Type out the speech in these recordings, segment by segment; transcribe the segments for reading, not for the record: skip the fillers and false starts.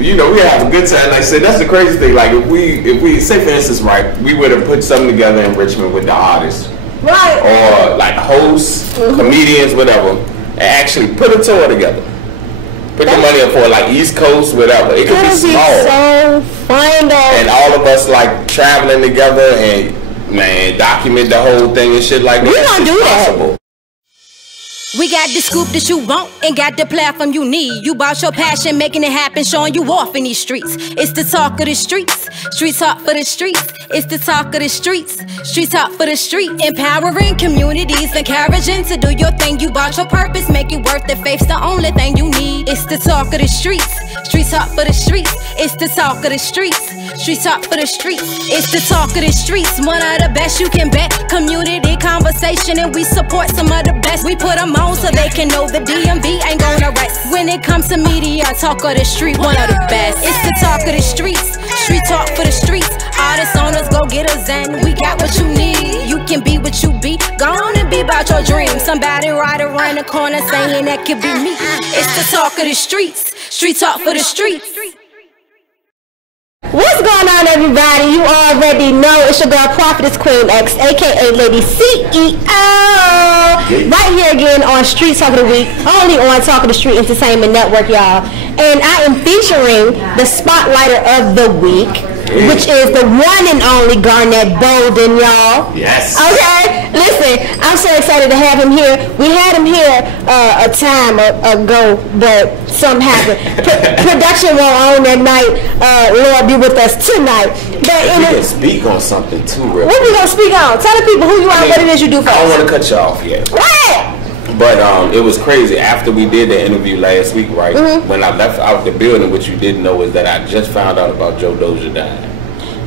you know, we have a good time. Like I said, that's the crazy thing. Like if we say for instance, right, we would have put something together in Richmond with the artists, right, or like hosts, comedians, whatever, and actually put a tour together. Put the money up for like East Coast, whatever. It could be small. So fun though. And all of us like traveling together and man, document the whole thing and shit like that. We gonna do that. We got the scoop that you want and got the platform you need. You bought your passion, making it happen, showing you off in these streets. It's the talk of the streets. Street talk for the streets. It's the talk of the streets. Street talk for the streets. Empowering communities, encouraging to do your thing. You bought your purpose, make it worth it. Faith's the only thing you need. It's the talk of the streets. Street talk for the streets. It's the talk of the streets. Street talk for the streets. It's the talk of the streets. One of the best you can bet. Community conversation, and we support some of the best. We put them on so they can know the D.M.V ain't gonna rest. When it comes to media, talk of the street, one of the best. It's the talk of the streets. Street talk for the streets. Artists, owners, go get us, and we got what you need. You can be what you be. Go on and be about your dreams. Somebody right around the corner saying that could be me. It's the talk of the streets. Street talk for the streets. What's going on, everybody? You already know it's your girl Prophetess Queen X, a.k.a. Lady CEO. Right here again on Street Talk of the Week, only on Talk of the Street Entertainment Network, y'all. And I am featuring the Spotlighter of the Week, which is the one and only Garnett Boldin, y'all. Yes. Okay, listen, I'm so excited to have him here. We had him here a time ago, but something happened. Production went on that night. Lord be with us tonight. But you can speak on something too, real what we gonna speak on? Tell the people who you are, what it is you do for us. I don't want to cut you off yet. Right. But it was crazy. After we did the interview last week, right? When I left out the building, what you didn't know is that I just found out about Joe Dozier dying.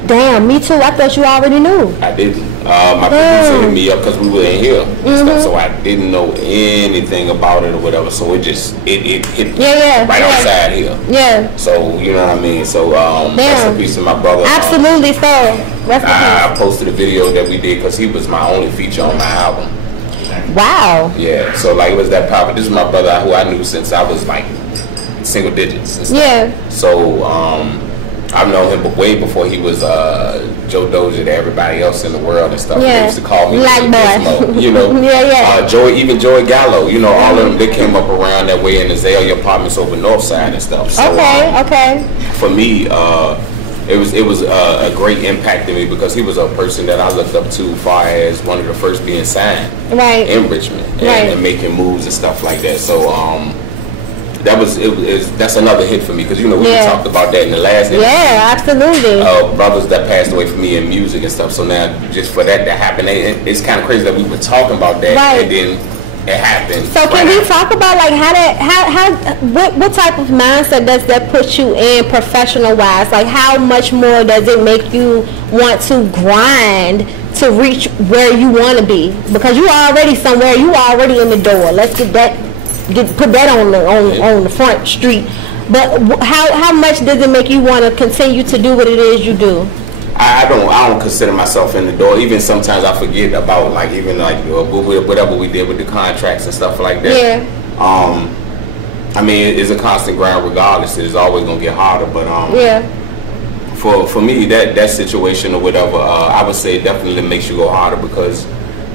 Damn, me too. I thought you already knew. I didn't. My producer hit me up because we were in here and stuff, so I didn't know anything about it or whatever. So it just it hit me right outside here. Yeah. So you know what I mean. So rest in peace to my brother. Absolutely, so. I posted a video that we did because he was my only feature on my album. Wow. Yeah. So like it was that powerful. This is my brother who I knew since I was like single digits and stuff. Yeah. So I've known him way before he was Joe Dozier to everybody else in the world and stuff. Yeah. They used to call me Black boy. You know. Yeah. Joey Gallo, you know, all of them, they came up around that way in the Azalea apartments over North Side and stuff. So, okay. For me, it was a great impact to me because he was a person that I looked up to far as one of the first being signed in Richmond and making moves and stuff like that. So that's another hit for me because you know we talked about that in the last interview. Yeah, absolutely. Brothers that passed away from me in music and stuff. So now just for that to happen, it's kind of crazy that we were talking about that and then it happened. So can we talk about like what type of mindset does that put you in professional wise? Like how much more does it make you want to grind to reach where you want to be? Because you already somewhere, you already in the door. Let's get that. Put that on the front street. But how much does it make you want to continue to do what it is you do? I don't consider myself in the door. Even sometimes I forget about like even like whatever we did with the contracts and stuff like that. Yeah. I mean it's a constant grind regardless. It's always gonna get harder. But for me that situation or whatever, I would say it definitely makes you go harder because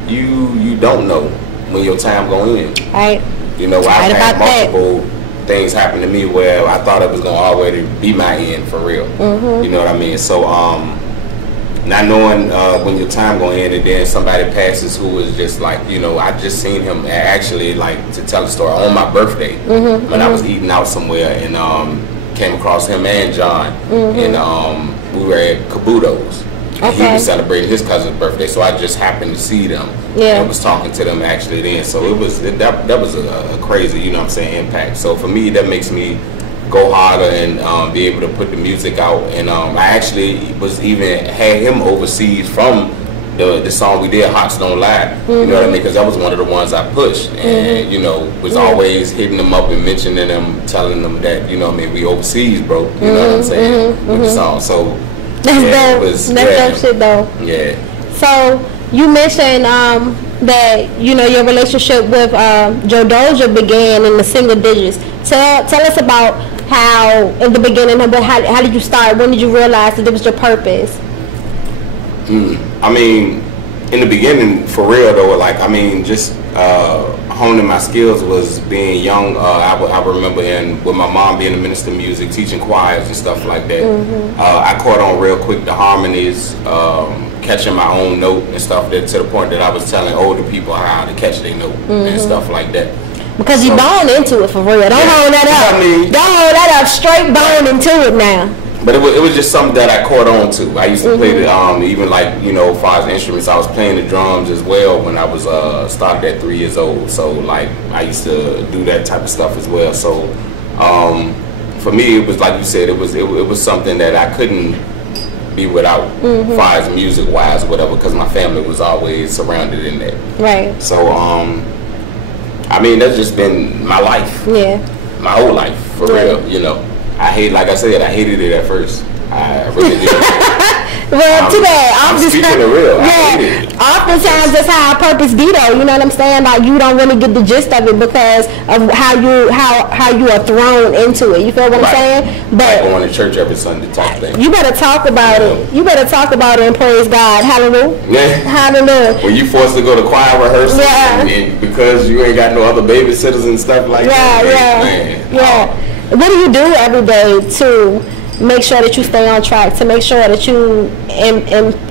you don't know when your time going in. Right. You know, I've had multiple things happen to me where I thought it was going to already be my end for real. You know what I mean? So, not knowing when your time going in and then somebody passes who was just like, you know, I just seen him actually, like, to tell the story, on my birthday when I was eating out somewhere and came across him and John and we were at Kabuto's. And he was celebrating his cousin's birthday, so I just happened to see them. And was talking to them actually then. So it was that was a crazy, you know what I'm saying, impact. So for me, that makes me go harder and be able to put the music out. And I actually was even had him overseas from the song we did, Hot Stone Live. You know what I mean? Because that was one of the ones I pushed, and you know was always hitting them up and mentioning them, telling them that you know what I mean, we overseas, bro. You know what I'm saying with the song. So. That's dope shit though. Yeah. So you mentioned that you know your relationship with Joe Dozier began in the single digits. Tell us about how in the beginning, how did you start? When did you realize that it was your purpose? I mean, in the beginning, for real though, like, I mean, just honing my skills was being young. I remember with my mom being a minister of music, teaching choirs and stuff like that. I caught on real quick the harmonies, catching my own note and stuff, that to the point that I was telling older people how to catch their note and stuff like that. Because you bone into it for real. Don't hold that up. I mean, don't hold that up. Straight bone into it now. But it was just something that I caught on to. I used to play the even like, you know, as far as instruments, I was playing the drums as well when I was started at 3 years old. So like I used to do that type of stuff as well. So for me, it was like you said, it was something that I couldn't be without, as far as music wise, whatever, because my family was always surrounded in that. Right. So I mean, that's just been my life. Yeah. My whole life, for real, you know. Like I said, I hated it at first. I really did. Well, too bad. I'm speaking of real. Yeah. Oftentimes that's how our purpose be though. You know what I'm saying? Like you don't really get the gist of it because of how you are thrown into it. You feel what I'm saying? But like going to church every Sunday type thing. You better talk about it. You better talk about it and praise God. Hallelujah. Yeah. Hallelujah. When you forced to go to choir rehearsal and because you ain't got no other babysitters and stuff like that. Yeah. What do you do every day to make sure that you stay on track, to make sure that you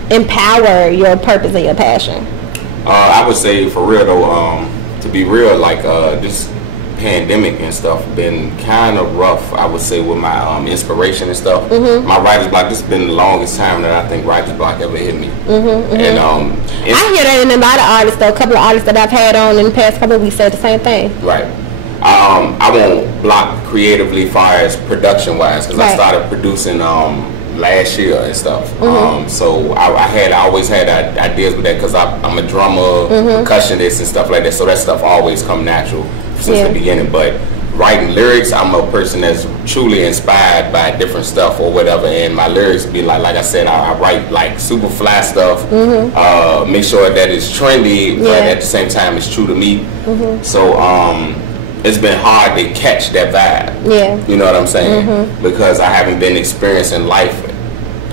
empower your purpose and your passion? I would say for real though, to be real, like this pandemic and stuff been kind of rough, I would say, with my inspiration and stuff. My writer's block, this has been the longest time that I think writer's block ever hit me. And I hear that in a lot of artists though. A couple of artists that I've had on in the past couple of weeks said the same thing. Right. I won't block creatively far as production wise because I started producing last year and stuff. So I always had ideas with that because I'm a drummer, percussionist and stuff like that. So that stuff always come natural since the beginning. But writing lyrics, I'm a person that's truly inspired by different stuff or whatever, and my lyrics be like I said, I write like super fly stuff, make sure that it's trendy, but at the same time it's true to me. So it's been hard to catch that vibe. You know what I'm saying? Because I haven't been experiencing life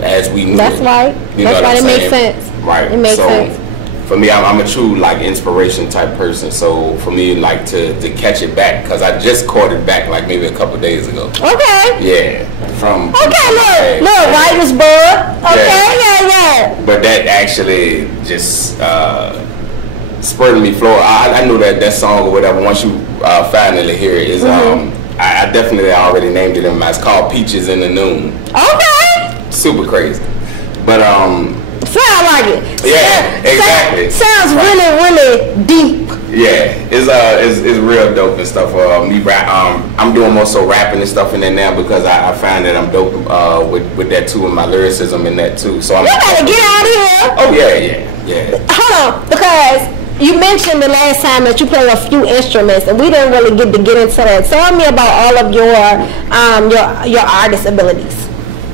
as we knew. That's right. You know what I'm it saying? Makes sense. Right. It makes sense. For me, I'm a true like inspiration type person. So for me, like to catch it back, because I just caught it back like maybe a couple days ago. Okay. Yeah. Look, writer's bug. Okay, yeah. But that actually just spurred me flow. I knew that song or whatever. Once you finally hear it, is I definitely already named it. It's called Peaches in the Noon. Okay. Super crazy, but sound like it. Yeah, exactly. Sounds really deep. Yeah, it's real dope and stuff. I'm doing more so rapping and stuff in there now because I find that I'm dope with that too, and my lyricism in that too. So you gotta get out of here. Oh yeah. Hold on, because you mentioned the last time that you played a few instruments, and we didn't really get into that. Tell me about all of your artist abilities.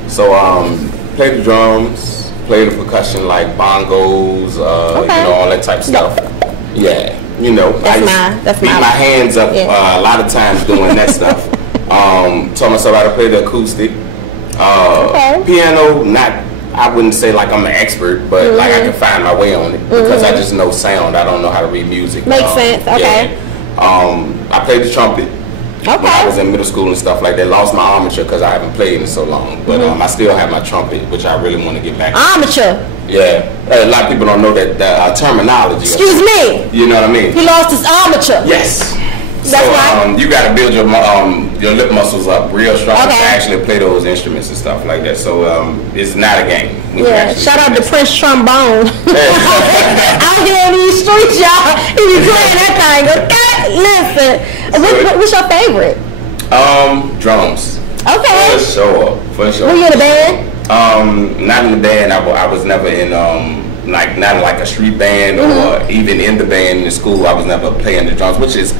So play the drums, play the percussion like bongos, you know, all that type of stuff. Yeah, you know, that's beat my hands up a lot of times doing that stuff. Taught myself how to play the acoustic. Piano, I wouldn't say like I'm an expert, but like I can find my way on it because I just know sound. I don't know how to read music. Makes sense. Okay. I played the trumpet when I was in middle school and stuff like that. Lost my armature because I haven't played in so long, but I still have my trumpet, which I really want to get back to. Armature. Yeah, a lot of people don't know that terminology. Excuse me. You know what I mean? He lost his armature. Yes. That's right. You got to build your lip muscles up real strong to actually play those instruments and stuff like that. So it's not a game. Shout out to Prince Trombone. Out here in these streets, y'all, he be playing that thing. Okay, listen. What's your favorite? Drums. Okay. For sure. Were you in a band? Not in the band. I was never in not like a street band or even in the band in school. I was never playing the drums, which is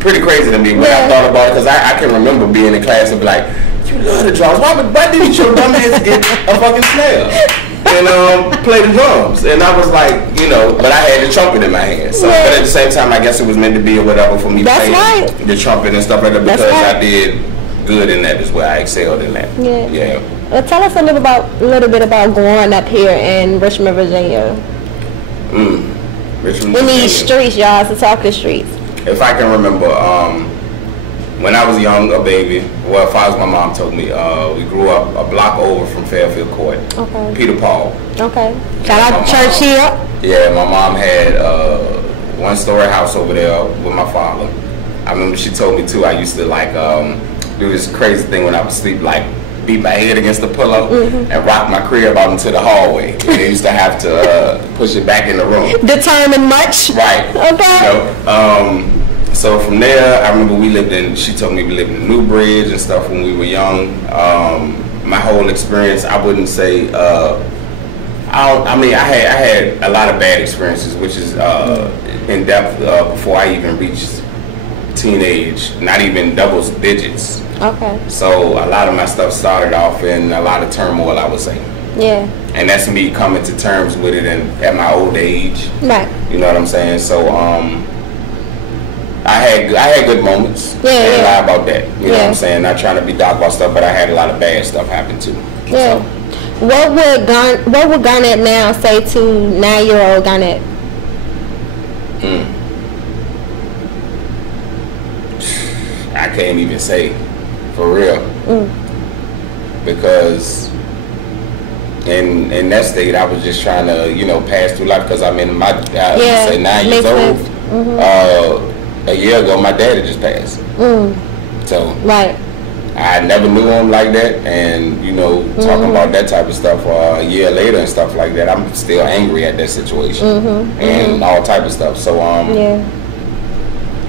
pretty crazy to me when I thought about it, because I can remember being in class and be like, you love the drums, why didn't your dumb ass get a fucking snare and play the drums? And I was like, you know, but I had the trumpet in my hand, so but at the same time I guess it was meant to be or whatever for me playing the trumpet and stuff like that, because I did good in that as well. I excelled in that. Yeah. Yeah. Well, tell us a little bit about growing up here in Richmond, Virginia. Richmond, in these streets, y'all. So talk the streets. If I can remember, when I was young, a baby, well, my mom told me, we grew up a block over from Fairfield Court. Okay. Peter Paul. Okay. Shout out to church here. Yeah, my mom had a one-story house over there with my father. I remember she told me too, I used to like do this crazy thing when I would sleep, like beat my head against the pillow and rock my crib out into the hallway. And I used to have to push it back in the room. Determined much? Right. Okay. So from there, I remember she told me we lived in Newbridge and stuff when we were young. My whole experience, I wouldn't say, I had a lot of bad experiences, which is in depth before I even reached teenage, not even double digits. Okay. So a lot of my stuff started off in a lot of turmoil, I would say. Yeah. And that's me coming to terms with it at my old age. Right. You know what I'm saying? So I had good moments. Yeah. Can't lie about that. You know what I'm saying? Not trying to be dark about stuff, but I had a lot of bad stuff happen too. Yeah. So. What would Garnett now say to 9-year-old Garnett? I can't even say, for real, because in that state I was just trying to pass through life, because I'm in my say 9 years old. A year ago my daddy just passed. So right. I never knew him like that, and talking about that type of stuff a year later and stuff like that, I'm still angry at that situation and all type of stuff. So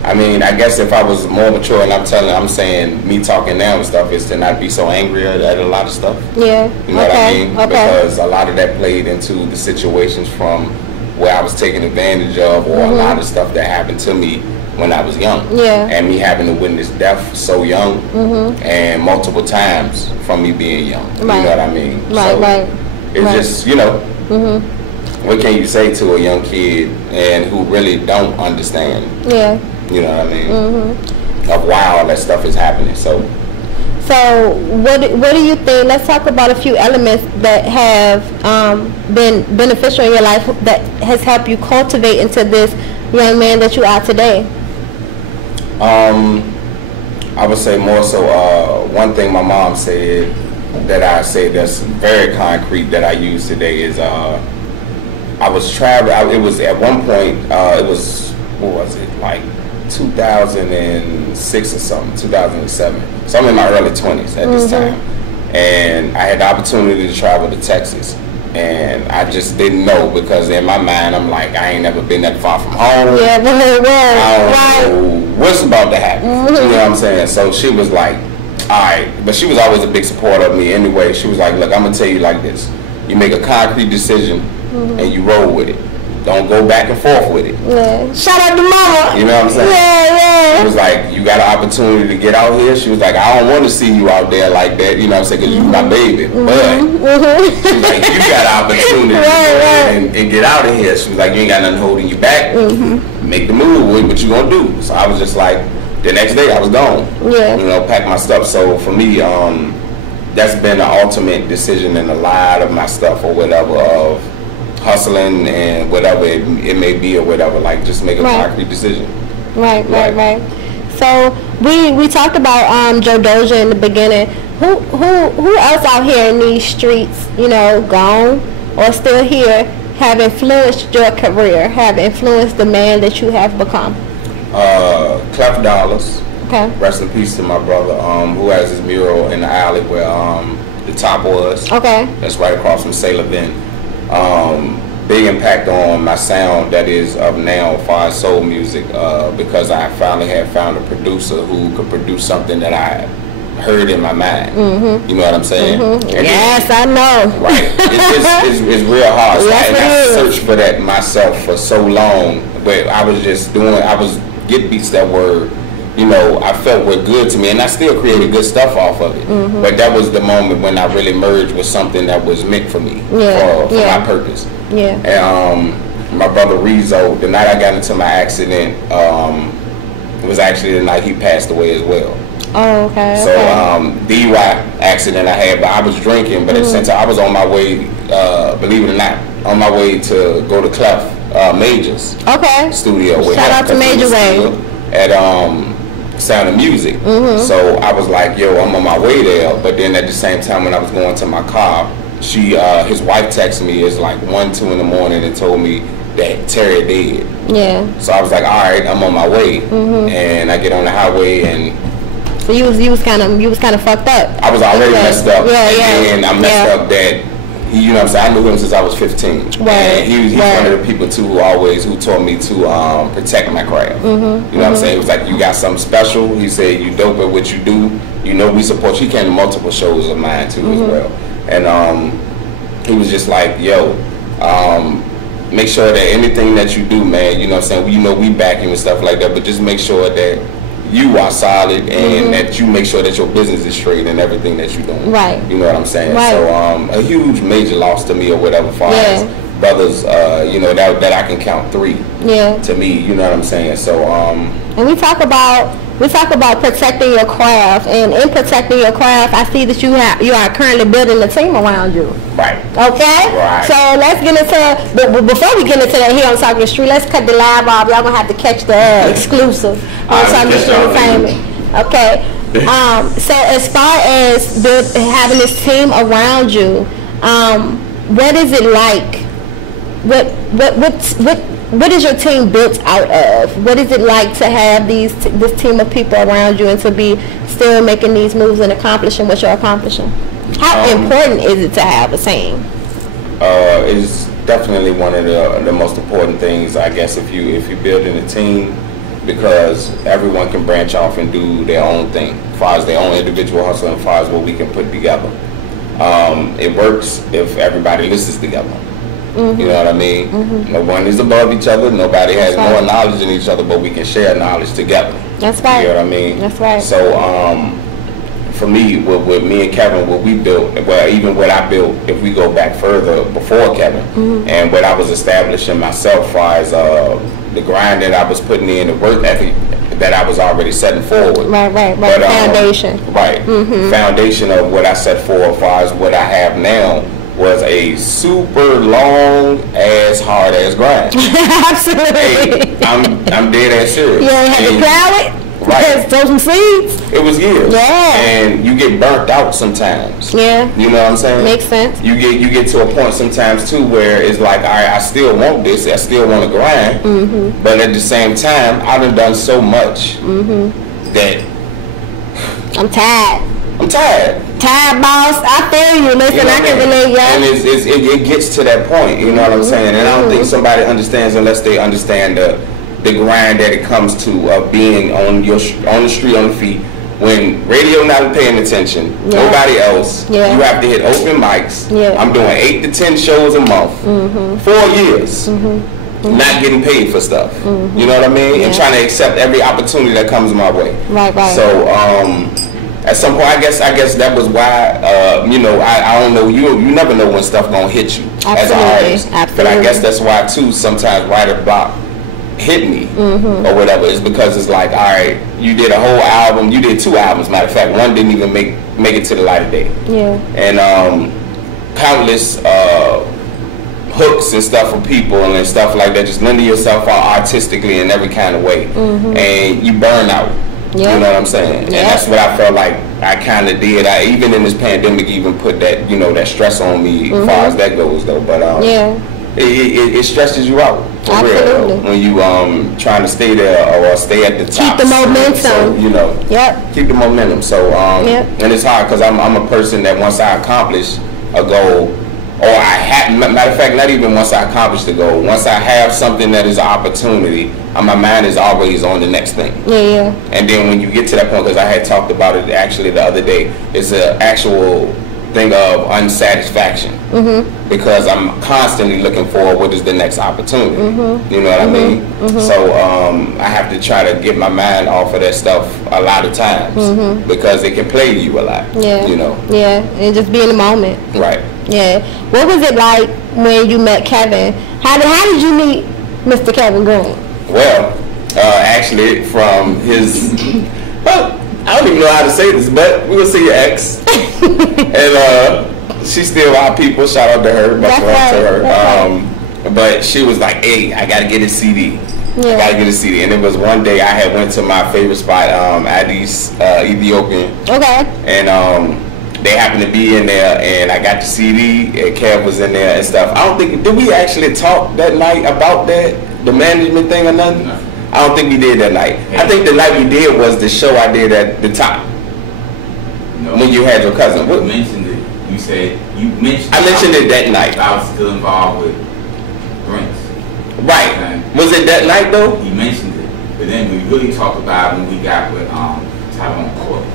I mean, I guess if I was more mature, and I'm saying me talking now and stuff, is to not be so angry at a lot of stuff. Yeah. You know what I mean? Because a lot of that played into the situations from where I was taken advantage of, or a lot of stuff that happened to me when I was young. Yeah. And me having to witness death so young, and multiple times from me being young. You know what I mean? Right. It's just, what can you say to a young kid and who really don't understand? Yeah. You know what I mean? Of why all that stuff is happening. So what do you think? Let's talk about a few elements that have been beneficial in your life that has helped you cultivate into this young man that you are today. I would say more so, one thing my mom said that I say that's very concrete that I use today is I was traveling. It was at one point, what was it, like 2006 or something, 2007. So I'm in my early 20s at this time. And I had the opportunity to travel to Texas. And I just didn't know, because in my mind I'm like, I ain't never been that far from home. Yeah, I don't know what's about to happen. You know what I'm saying? So she was like, alright, but she was always a big supporter of me anyway. She was like, look, I'm gonna tell you like this. You make a concrete decision and you roll with it. Don't go back and forth with it. Yeah. Shout out to mama. You know what I'm saying? Yeah. It was like, you got an opportunity to get out here. She was like, I don't want to see you out there like that. You know what I'm saying? Because you my baby. But she was like, you got an opportunity to go and get out of here. She was like, you ain't got nothing holding you back. Make the move. What you gonna do? So I was just like, the next day I was gone. Yeah. Pack my stuff. So for me, that's been an ultimate decision in a lot of my stuff or whatever of hustling and whatever it may be or whatever, like just make a concrete decision. Right. So we talked about Joe Doja in the beginning. Who else out here in these streets, gone or still here, have influenced your career, have influenced the man that you have become? Clef Dollars. Okay. Rest in peace to my brother, who has his mural in the alley where the top was. Okay. That's right across from Sailor Ben. Big impact on my sound that is of now as far as soul music, because I finally had found a producer who could produce something that I heard in my mind. You know what I'm saying? Yes, I know. Right. It's real hard. So I searched for that myself for so long, but I was getting beats that were, I felt were good to me, and I still created good stuff off of it. But that was the moment when I really merged with something that was meant for me, for my purpose. Yeah. And my brother Rizzo, the night I got into my accident, was actually the night he passed away as well. Oh, okay. So DUI accident I had, but I was drinking. But at the same time, I was on my way. Believe it or not, on my way to go to Clef Major's studio. Shout out to Major Way at Sound of Music. So I was like, yo, I'm on my way there. But then at the same time, when I was going to my car, his wife texted me. It's like 1, 2 in the morning and told me that Terry dead. Yeah. So I was like, all right, I'm on my way, and I get on the highway and. So you was kind of fucked up. I was already messed up. And I messed up that. You know what I'm saying? I knew him since I was 15. And he's one of the people too who taught me to protect my craft. You know what I'm saying? He was like, you got something special. He said, you dope at what you do. You know, we support you. He came to multiple shows of mine too as well. And he was just like, yo, make sure that anything that you do, man, you know what I'm saying? You know, we back you and stuff like that, but just make sure that you are solid and that you make sure that your business is straight and everything that you're doing. Right. You know what I'm saying? Right. So a huge major loss to me or whatever far as brothers, you know, that I can count 3 to me, you know what I'm saying? So and we talk about protecting your craft, and in protecting your craft, I see that you are currently building a team around you. Right. Okay. Right. So let's get into. But before we get into that here on Talking the Street, let's cut the live off. Y'all gonna have to catch the exclusive on Talking the Street Entertainment. Okay. So as far as having this team around you, what is it like? What is your team built out of? What is it like to have this team of people around you and to be still making these moves and accomplishing what you're accomplishing? How important is it to have a team? It's definitely one of the most important things, I guess, if you're building a team, because everyone can branch off and do their own thing, as far as their own individual hustle and as far as what we can put together. It works if everybody listens together. You know what I mean? No one is above each other. Nobody has more knowledge than each other, but we can share knowledge together. That's right. You know what I mean? That's right. So for me, with me and Kevin, what we built, well, even what I built, if we go back further before Kevin, and what I was establishing myself as far as the grind that I was putting in, the work ethic that I was already setting forward. Right. But, foundation. Foundation of what I set forward as far as what I have now was a super long ass, hard ass grind. Absolutely. Hey, I'm dead ass serious. You ain't had to plow it? Right. Throw some seeds? It was years. Yeah. And you get burnt out sometimes. Yeah. You know what I'm saying? Makes sense. You get to a point sometimes too where it's like, all right, I still want this, I still want to grind, but at the same time, I done so much that I'm tired. Tired, boss. I feel you. Listen, I can relate, y'all. And it gets to that point, you know what I'm saying? And I don't think somebody understands unless they understand the grind that it comes to of being on the street, on the feet. When radio not paying attention, nobody else, you have to hit open mics. I'm doing 8 to 10 shows a month, 4 years. Not getting paid for stuff, you know what I mean? And trying to accept every opportunity that comes my way. Right. So, at some point, I guess that was why, you know, I don't know, you never know when stuff gonna hit you as an artist. But I guess that's why too, sometimes writer block hit me or whatever, is because it's like, all right, you did a whole album, you did 2 albums, matter of fact, one didn't even make it to the light of day. And countless hooks and stuff for people and stuff like that, just lending yourself out artistically in every kind of way, and you burn out. You know what I'm saying? And that's what I felt like I kind of did. I even in this pandemic even put that, you know, that stress on me as far as that goes though. But it stresses you out for real when you trying to stay there or stay at the top. Keep the momentum. So, you know, keep the momentum. So and it's hard because I'm a person that once I accomplish a goal, or matter of fact, not even once I accomplish the goal, once I have something that is an opportunity, my mind is always on the next thing. And then when you get to that point, because I had talked about it actually the other day, it's an actual thing of unsatisfaction, because I'm constantly looking for what is the next opportunity. You know what I mean? So I have to try to get my mind off of that stuff a lot of times, because it can play you a lot. You know? And just be in the moment. Right. What was it like when you met Kevin? How did you meet Mr. Kevin Green? Well, actually from his, well, I don't even know how to say this, but we'll see your ex. And she's still our people. Shout out to her. Much love to her. But she was like, hey, I got to get a CD. Yeah. I got to get a CD. And it was one day I had went to my favorite spot, Addis, Ethiopian. Okay. And they happened to be in there, and I got the CD, and Kev was in there and stuff. I don't think, did we actually talk that night about that, the management thing or nothing? No. I don't think we did that night. Yeah. I think the night we did was the show I did at the top. No. When you had your cousin. You mentioned it. You said, I mentioned it that night. I was still involved with Prince. Right. Okay. Was it that night though? He mentioned it. But then we really talked about it when we got with Tyrone Court.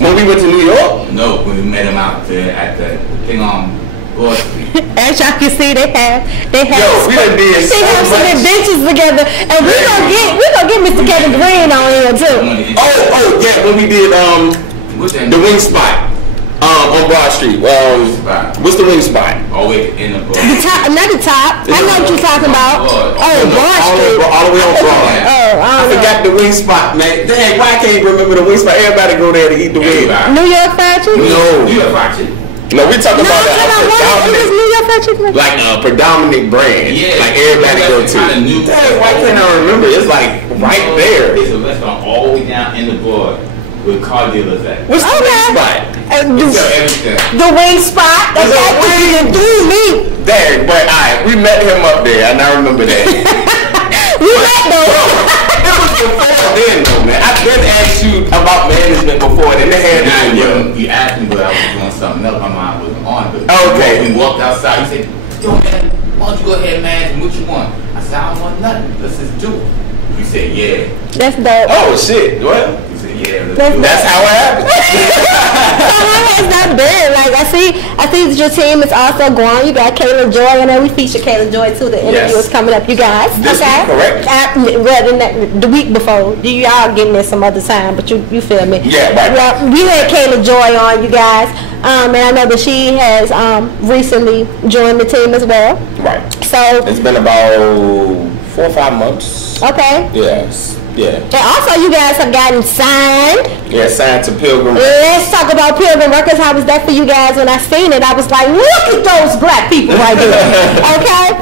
When we went to New York? No, when we met him out there at the thing on Broad Street. As y'all can see, they have some adventures together, and we gonna get Mr. Kevin Green on here too. Oh yeah, when we did the wing spot on Broad Street. What's the wing spot? Always in the Broad. Not the top. I know what you're talking about. Broad Street. All the way on Broad. I forgot the wing spot, man. Dang, why I can't remember the wing spot? Everybody go there to eat the wing. New York Fried Chicken? No. New York Fried Chicken. No, we're talking about New York Fried Chicken. Like a predominant brand. Yeah. Like everybody go to. Dang, why can't I remember? It's like right there. It's a restaurant all the way down in the Broad with car dealers at. What's the wing spot? The wing spot. That's what we do me. Dang, but we met him up there, and I remember that. We met though. It was before then, though, man. I've been asked you about management before, and they had you asked me, but I was doing something else. My mind wasn't on. But okay. We walked outside. You said, "Yo, man, why don't you go ahead and manage? What you want?" I said, "I don't want nothing. Let's just do it." You said, "Yeah." That's dope. Oh shit! Well. Yeah, that's how it happened. So how has that been? Like I see that your team is also growing. You got Kayla Joy, and then we feature Kayla Joy too. The interview is coming up, you guys. This week, correct? The week before, y'all getting there some other time, but you feel me? Yeah, right. Well, we had Kayla Joy on, you guys, and I know that she has recently joined the team as well. Right. So it's been about 4 or 5 months. Okay. Yes. Yeah. And also, you guys have gotten signed. Yeah, signed to Pilgrim. Let's talk about Pilgrim Records. How was that for you guys? When I seen it, I was like, look at those black people right there. Okay?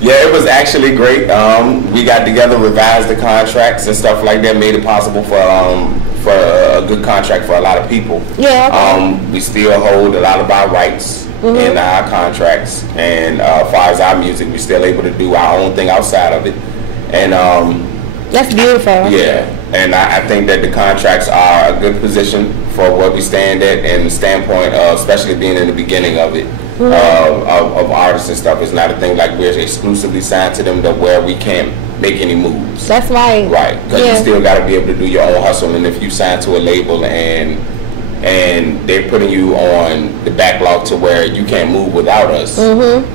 Yeah, it was actually great. We got together, revised the contracts and stuff like that, made it possible for a good contract for a lot of people. Yeah. Okay. We still hold a lot of our rights in our contracts, and as far as our music, we're still able to do our own thing outside of it. And that's beautiful. Yeah, and I think that the contracts are a good position for what we stand at, and the standpoint of, especially being in the beginning of it, of artists and stuff. It's not a thing like we're exclusively signed to them to where we can't make any moves. That's right. Right, because you still got to be able to do your own hustle, and if you sign to a label and they're putting you on the backlog to where you can't move without us,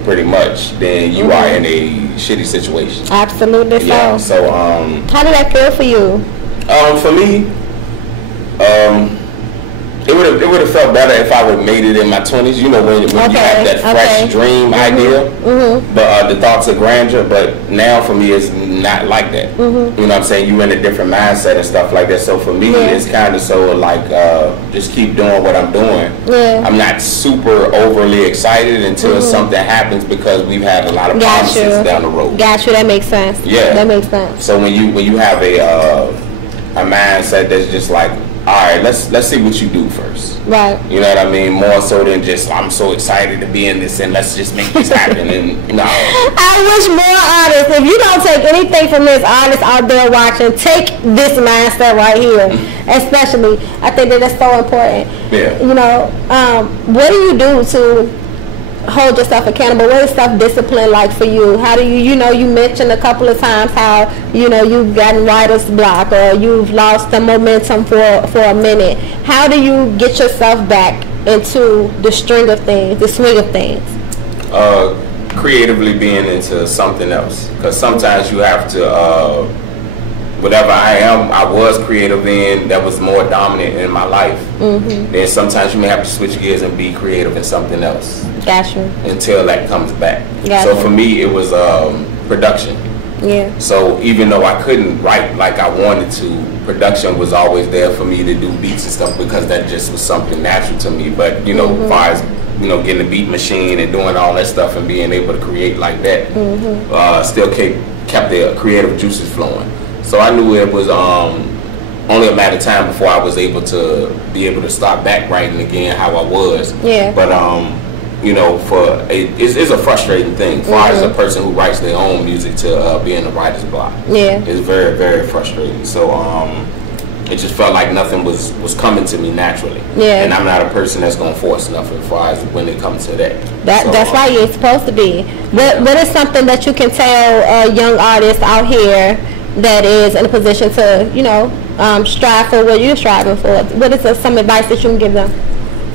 pretty much, then you are in a shitty situation. Absolutely. Yeah. So how did that feel for you? For me, it would have felt better if I would have made it in my 20s. You know, when you have that fresh dream idea, but the thoughts of grandeur. But now for me, it's not like that. You know what I'm saying? You're in a different mindset and stuff like that. So for me, it's kind of so like just keep doing what I'm doing. I'm not super overly excited until something happens, because we've had a lot of promises down the road. Got you. That makes sense. Yeah, that makes sense. So when you have a mindset that's just like, all right, let's see what you do first. Right. You know what I mean? More so than just, I'm so excited to be in this and let's just make this happen. And no. I wish more artists, if you don't take anything from this artist out there watching, take this mindset right here. Especially, I think that that's so important. Yeah. You know, what do you do to hold yourself accountable? What is self-discipline like for you? How do you mentioned a couple of times how, you've gotten writer's block, or you've lost the momentum for a minute. How do you get yourself back into the swing of things? Creatively being into something else. Because sometimes you have to, whatever I was creative in, that was more dominant in my life. Then sometimes you may have to switch gears and be creative in something else. Gotcha. Until that comes back. Gotcha. So for me, it was production. Yeah. So even though I couldn't write like I wanted to, production was always there for me to do beats and stuff because that just was something natural to me. But you know, as far as getting the beat machine and doing all that stuff and being able to create like that, still kept the creative juices flowing. So I knew it was only a matter of time before I was able to start back writing again how I was. Yeah. But you know, it's a frustrating thing. As far as a person who writes their own music to be in a writer's block. Yeah. It's very, very frustrating. So it just felt like nothing was coming to me naturally. Yeah. And I'm not a person that's gonna force nothing as far as when it comes to that. That's why you're supposed to be. What is something that you can tell a young artist out here that is in a position to, you know, strive for what you're striving for? What is some advice that you can give them?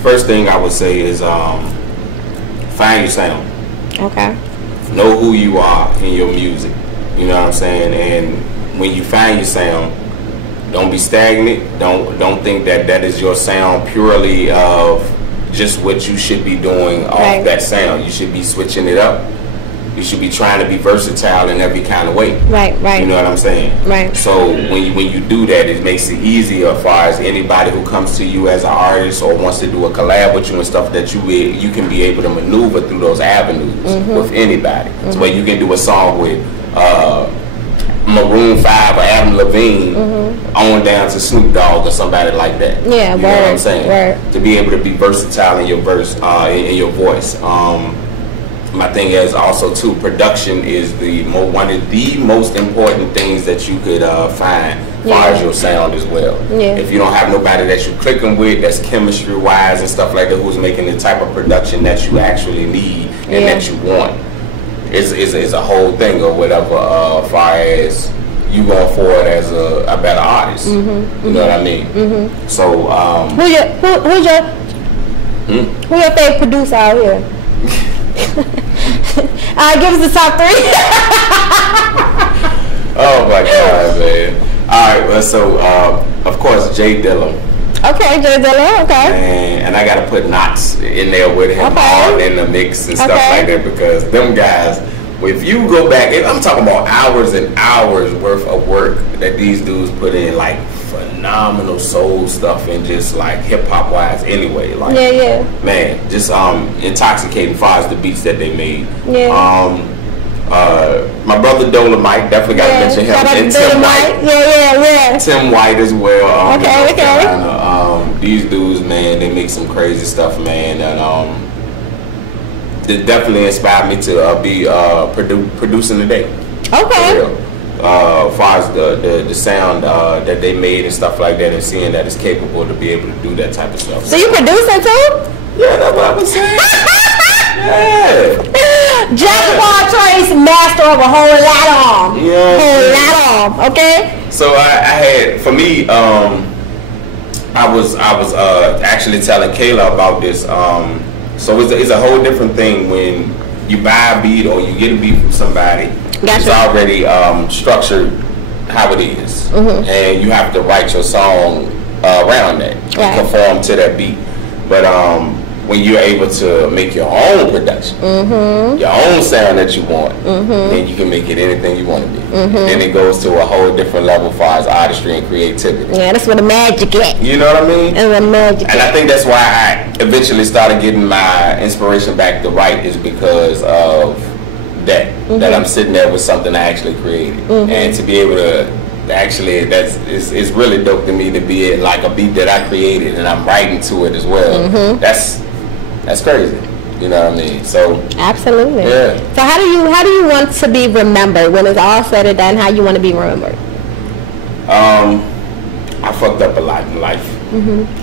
First thing I would say is find your sound. Okay. Know who you are in your music. You know what I'm saying? And when you find your sound, don't be stagnant. Don't think that is your sound purely of just what you should be doing off that sound. You should be switching it up. You should be trying to be versatile in every kind of way. Right. You know what I'm saying? Right. So when you do that, it makes it easier as far as anybody who comes to you as an artist or wants to do a collab with you and stuff, that you can be able to maneuver through those avenues with anybody. So where you can do a song with Maroon 5 or Adam Levine on down to Snoop Dogg or somebody like that. Yeah, you know what I'm saying? To be able to be versatile in your verse, in your voice. My thing is also too, production is one of the most important things that you could find as far as your sound as well. Yeah. If you don't have nobody that you're clicking with, that's chemistry wise and stuff like that, who's making the type of production that you actually need and that you want, it's a whole thing or whatever. As far as you going forward as a better artist, you know what I mean? So who your favorite producer out here? Give us the top 3. Oh my God, man! All right, well, so of course Jay Dilla. Okay, Jay Dilla. Okay. And I gotta put Knox in there with him all in the mix and stuff like that, because them guys. If you go back, I'm talking about hours and hours worth of work that these dudes put in, like phenomenal soul stuff and just like hip hop wise anyway. Like, man, just intoxicating far as the beats that they made. My brother Dolomite, definitely got to mention him. And Tim White. Tim White as well. These dudes, man, they make some crazy stuff, man, and it definitely inspired me to be producing today. Okay. As far as the sound that they made and stuff like that, and seeing that it's capable to be able to do that type of stuff. So you producing too? Yeah, that's what I was saying. Jack of all trades, master of a whole lot of them. Whole lot of them. Okay. So I had, for me, I was actually telling Kayla about this. So it's a whole different thing when you buy a beat or you get a beat from somebody. It's already structured how it is, and you have to write your song around that, conform to that beat. But when you're able to make your own production, your own sound that you want, then you can make it anything you want to be. Then it goes to a whole different level as far as artistry and creativity. Yeah, that's where the magic is. You know what I mean? That's where the magic and I think that's why I eventually started getting my inspiration back to write, is because of that. That I'm sitting there with something I actually created, and to be able to actually, it's really dope to me to be like a beat that I created and I'm writing to it as well. That's crazy. You know what I mean? So absolutely. Yeah. So how do you want to be remembered when it's all said and done? How you want to be remembered? I fucked up a lot in life.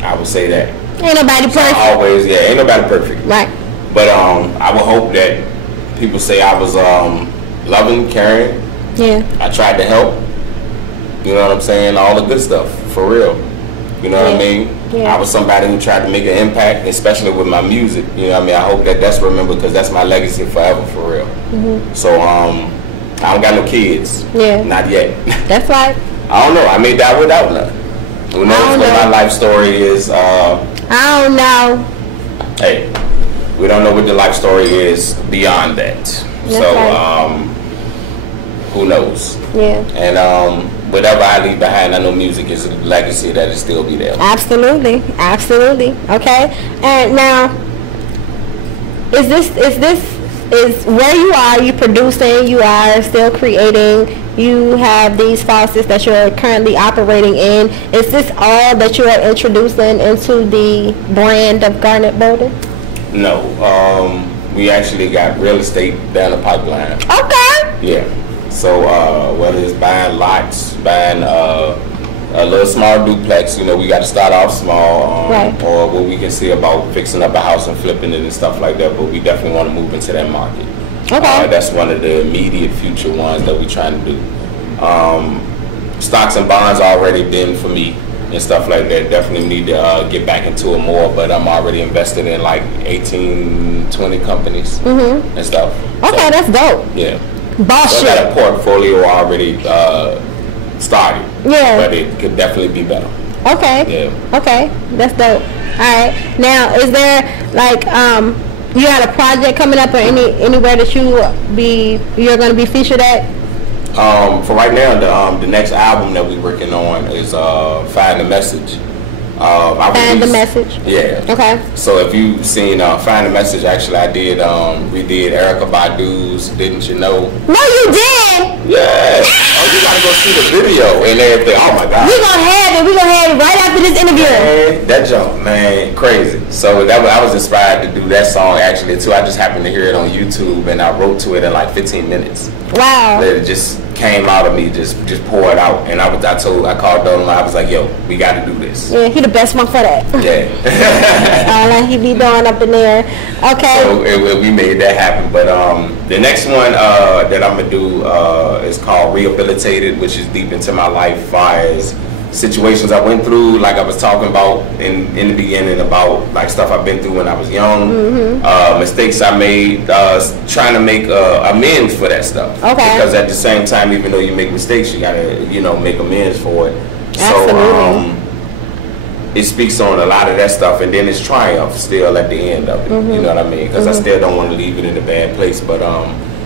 I would say that. Ain't nobody perfect. Always, ain't nobody perfect. Right. But I would hope that people say I was loving, caring. Yeah. I tried to help. You know what I'm saying? All the good stuff, for real. You know what I mean? Yeah. I was somebody who tried to make an impact, especially with my music. You know what I mean? I hope that that's remembered, because that's my legacy forever, for real. So I don't got no kids. Yeah. Not yet. That's right. I don't know. I may die without none. Who knows what my life story is? I don't know. Hey, we don't know what the life story is beyond that. That's right. who knows? Yeah. And whatever I leave behind, I know music is a legacy that'll still be there. Absolutely, absolutely. Okay. And now, is where you are? You producing? You are still creating? You have these faucets that you're currently operating in. Is this all that you are introducing into the brand of Garnett Boldin? No. We actually got real estate down the pipeline. Okay. Yeah. So whether it's buying lots, buying a little small duplex, you know, we got to start off small, right. Or what we can see about fixing up a house and flipping it and stuff like that. But we definitely want to move into that market. Okay. That's one of the immediate future ones that we're trying to do. Stocks and bonds already been for me and stuff like that. Definitely need to get back into it more, but I'm already invested in like 18, 20 companies and stuff. Okay, so, that's dope. Yeah. Boss so I got a portfolio already started. Yeah. But it could definitely be better. Okay. Yeah. Okay, that's dope. All right. Now, is there like you had a project coming up or anywhere that you're going to be featured at? For right now, the next album that we're working on is Find the Message. Find the Message? Yeah. Okay. So if you've seen Find the Message, actually I did, we did Erykah Badu's Didn't You Know? No, you did? Yeah. Oh, you gotta go see the video and everything. Oh my God. We're gonna have it right after this interview. Man, that jump, man, crazy. So I was inspired to do that song actually too. I just happened to hear it on YouTube and I wrote to it in like 15 minutes. Wow. It just came out of me, just pour it out. And I called Donald, I was like, yo, we got to do this. Yeah, he the best one for that. Yeah. Like he be doing up in there. Okay. So we made that happen. But the next one that I'm gonna do is called Rehabilitated, which is deep into my life as far as situations I went through, like I was talking about in the beginning, about like stuff I've been through when I was young, mistakes I made, trying to make amends for that stuff. Okay. Because at the same time, even though you make mistakes, you gotta make amends for it. Absolutely. So it speaks on a lot of that stuff, and then it's triumph still at the end of it. You know what I mean? Because I still don't want to leave it in a bad place. But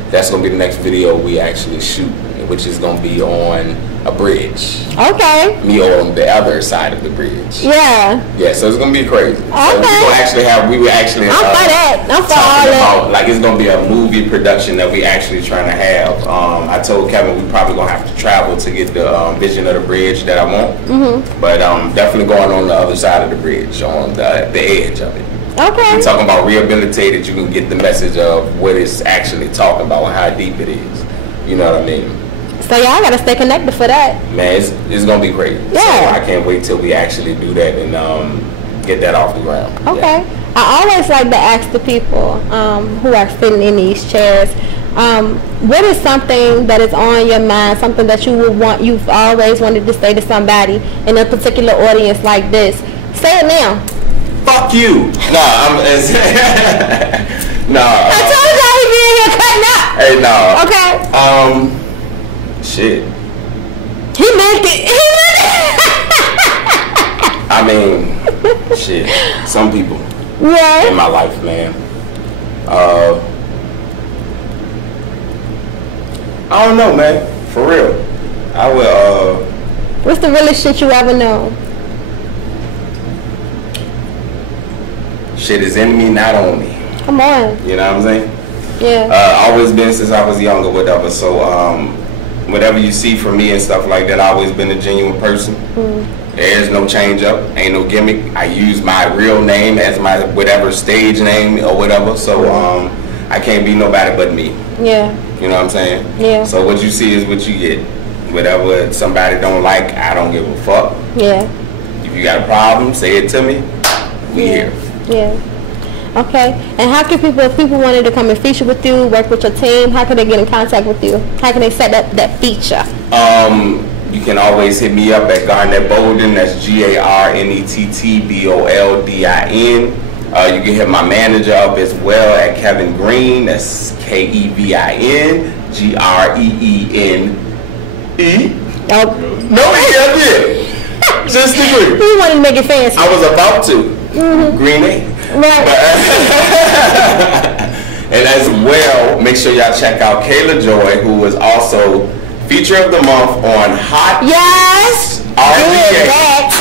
that's gonna be the next video we actually shoot, which is gonna be on a bridge. Okay. Me on the other side of the bridge. Yeah. Yeah, so it's gonna be crazy. Okay. So we were actually I'm for that. I'm for talking all about, like, it's gonna be a movie production that we actually trying to have. I told Kevin we probably gonna have to travel to get the vision of the bridge that I want. But definitely going on the other side of the bridge, on the edge of it. Okay. We're talking about rehabilitated, you can get the message of what it's actually talking about and how deep it is. You know what I mean? So y'all gotta stay connected for that. Man, it's gonna be great. Yeah. So I can't wait till we actually do that and get that off the ground. Okay. Yeah. I always like to ask the people who are sitting in these chairs, what is something that is on your mind, something that you've always wanted to say to somebody in a particular audience like this? Say it now. Fuck you. No, no. I told y'all he be in here cutting up. Hey, no. Okay. Shit. He meant it. I mean, shit. Some people. Yeah. In my life, man. I don't know, man. For real. I will. What's the realest shit you ever known? Shit is in me, not on me. Come on. You know what I'm saying? Yeah. Always been since I was young or whatever. So whatever you see from me and stuff like that, I've always been a genuine person. There's no change up, ain't no gimmick. I use my real name as my whatever stage name or whatever. So I can't be nobody but me. Yeah. You know what I'm saying? Yeah. So what you see is what you get. Whatever somebody don't like, I don't give a fuck. Yeah. If you got a problem, say it to me. We here. Yeah. Okay. And how can people, if people wanted to come and feature with you, work with your team, how can they get in contact with you? How can they set up that feature? You can always hit me up at Garnett Boldin. That's GarnettBoldin. You can hit my manager up as well at Kevin Green. That's KEVIN GREENE. Oh. No, yeah. Just the green. He wanted to make it fancy. I was about to. Green A. Right. as well, make sure y'all check out Kayla Joy, who was also Feature of the Month on Hot. Yes. RVA.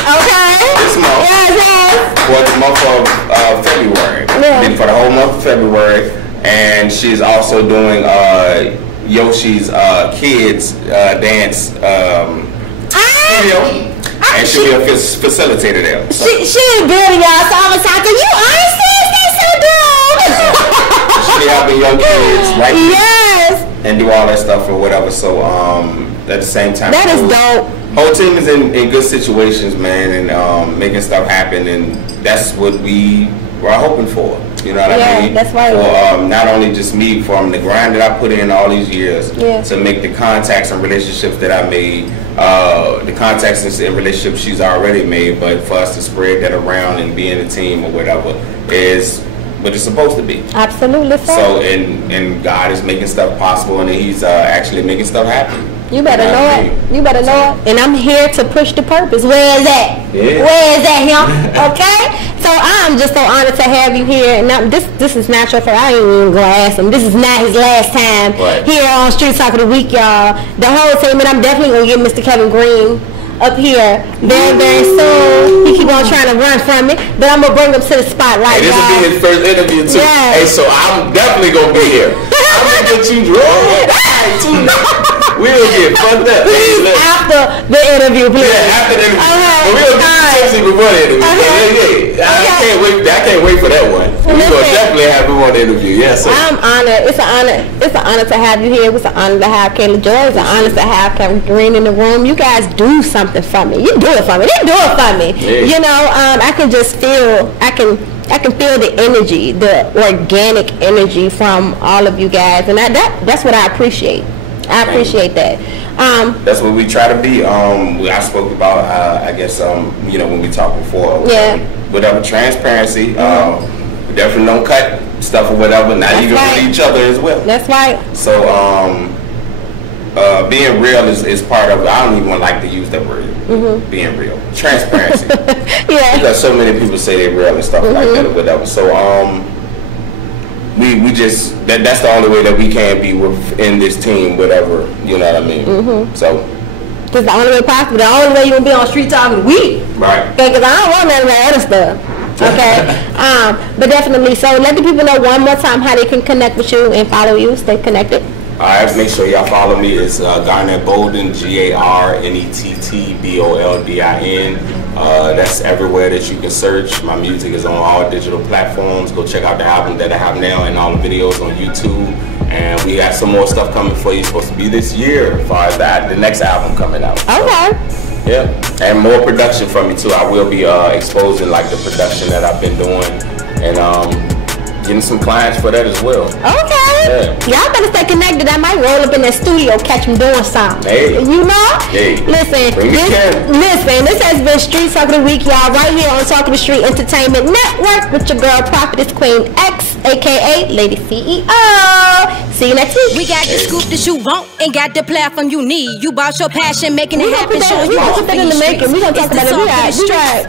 Okay. This month. Yes. For the month of February. Yeah. And for the whole month of February. And she's also doing Yoshi's kids dance studio. And she'll be a facilitator there. So. She is good, y'all. So I was like, you honestly, that's so dope. She be helping young kids, right? Yes. And do all that stuff or whatever. So at the same time, that is dope. Whole team is in good situations, man, and making stuff happen, and that's what we were hoping for. You know what I mean? That's right. For not only just me, from the grind that I put in all these years to make the contacts and relationships that I made, the contacts and relationships she's already made, but for us to spread that around and be in a team or whatever is what it's supposed to be. Absolutely. So and God is making stuff possible, and He's actually making stuff happen. You better know it. You better know it. And I'm here to push the purpose. Where is that? Yeah. Where is that, him? Okay? So I'm just so honored to have you here. And this is natural for I ain't even gonna ask him. This is not his last time here on Street Talk of the Week, y'all. The whole team, and I'm definitely gonna get Mr. Kevin Green up here very, very soon. He keep on trying to run from it, but I'm gonna bring him to the spotlight. Hey, this will be his first interview too. Yes. Hey, so I'm definitely gonna be here. I'm gonna get you drunk. We'll get fucked up. Please, after the interview, please. Yeah, after the interview. Okay. But we'll get tipsy before the interview. Okay. I can't wait for that one. We're gonna definitely have him on the interview. Yes, sir. I'm honored. It's an honor. It's an honor to have you here. It's an honor to have Kayla Joy. It's an honor to have Kevin Green in the room. You guys do something for me. You do it for me. They do it for me. Yeah. You know, I can just feel. I can feel the energy, the organic energy from all of you guys, and that's what I appreciate. I appreciate that. That's what we try to be. I spoke about, I guess, you know, when we talked before. Whatever transparency. We definitely don't cut stuff or whatever. Not even with each other as well. That's right. So, being real is part of it. I don't even like to use that word. Being real, transparency. Because so many people say they're real and stuff like that or whatever. So, we just that's the only way that we can be within this team, whatever, you know what I mean. So that's the only way possible. The only way you can be on Street Talk is we, right? Because I don't want none of that other stuff. Okay. But definitely. So let the people know one more time how they can connect with you and follow you. Stay connected. Alright, make sure y'all follow me. It's Garnett Boldin, GarnettBoldin. That's everywhere that you can search. My music is on all digital platforms. Go check out the album that I have now and all the videos on YouTube. And we got some more stuff coming for you. It's supposed to be this year as far as the next album coming out. Okay. So, yeah, and more production from me too. I will be exposing like the production that I've been doing and getting some clients for that as well. Okay. Y'all better stay connected. I might roll up in that studio, catch them doing something. Hey. You know? Hey. Listen, this has been Street Talk of the Week, y'all, right here on Talk of the Street Entertainment Network with your girl, Prophetess Queen X, a.k.a. Lady CEO. See you next week. We got the scoop that you want and got the platform you need. You bought your passion, making it happen, showing you off in the making. We're going to talk about it. We got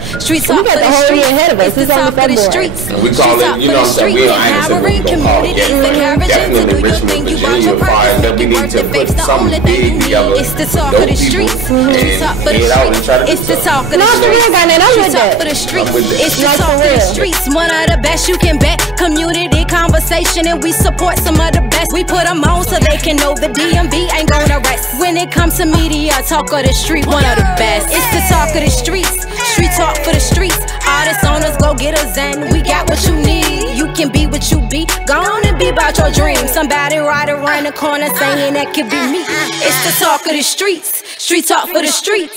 the whole year ahead of us. It's on the February. We call it, you know what I'm saying? Empowering communities, encouraging to do your thing. You want your purpose, making work the face. The only thing you need is the talk of the streets. Street talk for the streets. It's the talk of the streets. Street talk for the streets. It's the talk of the streets. One of the best you can bet. Community conversation, and we support some of the best. We put them on so they can know the D.M.V ain't gonna rest. When it comes to media, talk of the street, one of the best. It's the talk of the streets. Street talk for the streets. Artists, owners, go get us, and we got what you need. You can be what you be. Go on and be about your dreams. Somebody right around the corner saying that could be me. It's the talk of the streets. Street talk for the streets.